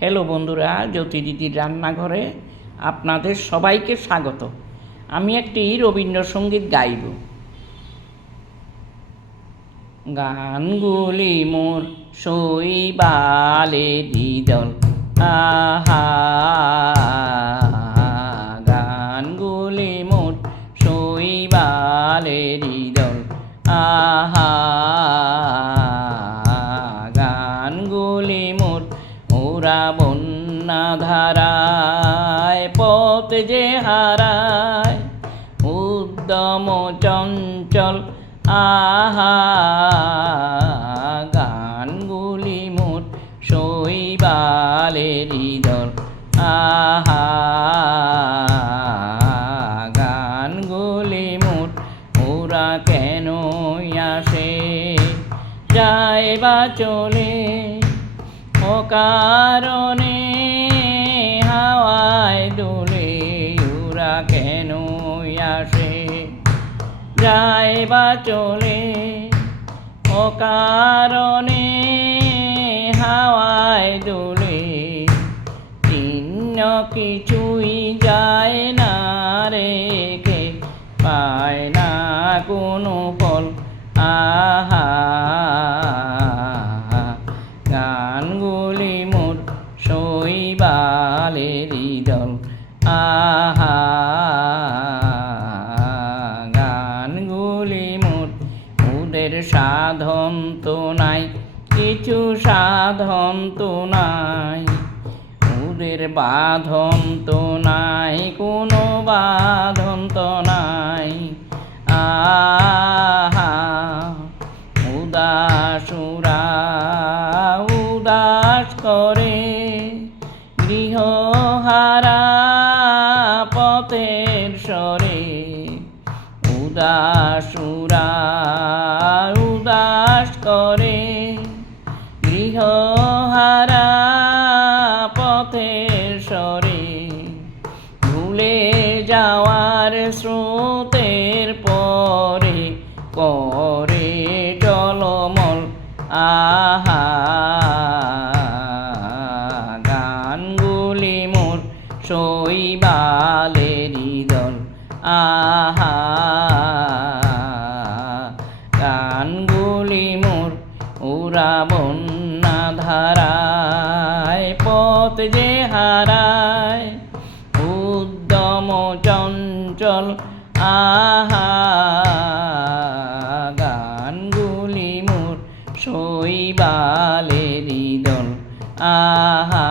Hello বন্ধুরা, জ্যোতি দিদির রান্নাঘরে আপনাদের সবাইকে স্বাগত। আমি একটি রবীন্দ্রসঙ্গীত গাইব। গানগুলি মোর শৈবালে দিদল, আহা গানগুলি মোর শৈবালে দিদল, আহা গানগুলি মোর ওরা বন্যা ধারায় পথ যে হারায়, উদ্যম চঞ্চল আহা গানগুলি মোর শৈবালের দল, আহা গানগুলি মোর ওরা কেন আসে যায় বা চলে অকারণে হাওয়ায় দোলে, ওরা কেন আসে যায় বা চলে অকারণে হাওয়ায় দোলে, চিহ্ন কিছুই যায় না রেখে পায় না কোনো ফল, আহা গানগুলি মোর শৈবালের দল, আহা গানগুলি মোর ওদের সাধন তো নাই, কিছু সাধন তো নাই, ওদের বাঁধন তো নাই, কোনো বাঁধন তো নাই, আহা উদাসুরা উদাস করে গৃহহারা পথের স্বরে, উদাসুরা উদাস করে গৃহহারা পথের স্বরে, ভুলে যাওয়ার স্রোতের পরে করে টলমল, আহা গানগুলি মোর শৈবালের দল, আহা গানগুলি মোর ওরা বন্যা ধারায় পথ যে হারায়, উদ্যম চঞ্চল আহা গানগুলি মোর শৈবালের দল, আহা